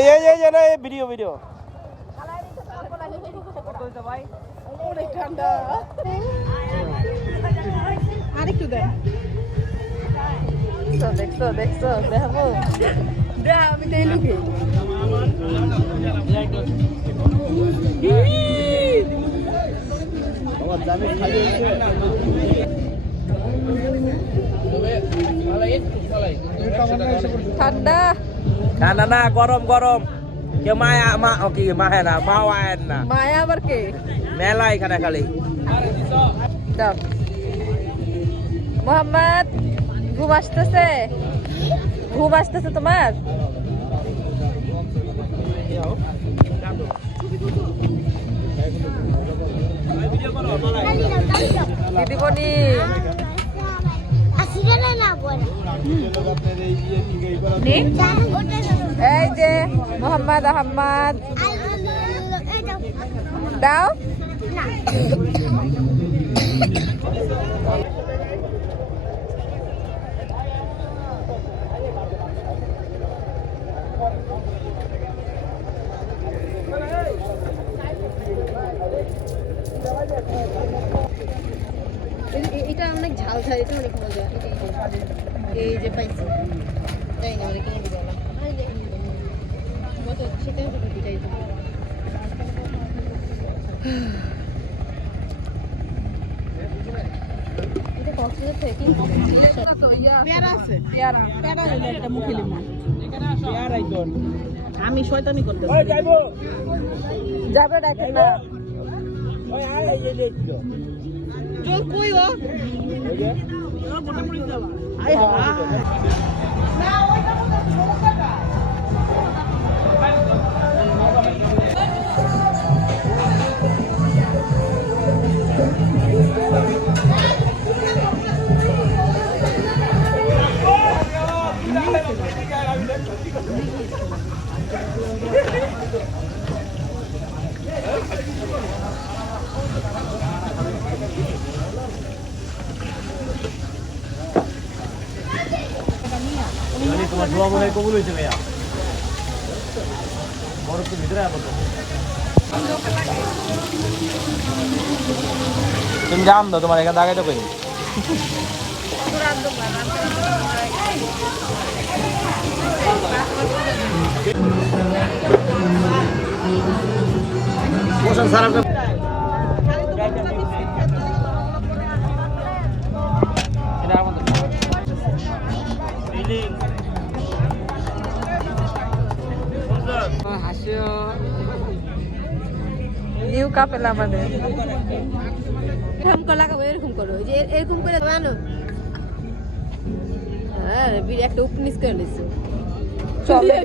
এই এই এই, এই ভিডিও ভিডিও আরেকটু দেন দেখছ দেখছ দেখাবো দেখ। আমি তো এই লুকে। ঠান্ডা। না না না গরম গরম কেউ মায়া মা ও কি মাহে না মা আয়েন না মায়া আবার কে মেলা এখানে খালি দাও মোহাম্মদ ঘুম আসতেছে ঘুম আসতেছে তোমার দিদিমণি এই যে মোহাম্মদ আহম্মদ দাও। এটা ঝাল ঝাল, এটা মজা। এই যে পাইছি। তাই না অনেক কিনে আমি শয়তানি করতেছি যাবে ডাকেন না চল কই ও? তোমার দোয়া মনে হয় কবুল হয়েছে ভাইয়া বরফ তো ভিতরে আলো তুমি জান দাও তোমার এখানে দাগাইতে পারি মোশন এটা আমাদের নিউ কাপেল আমাদের। এরকম করে এরকম করো যে এরকম করে বানো হ্যাঁ একটা উপনিস করে নিছো চলে।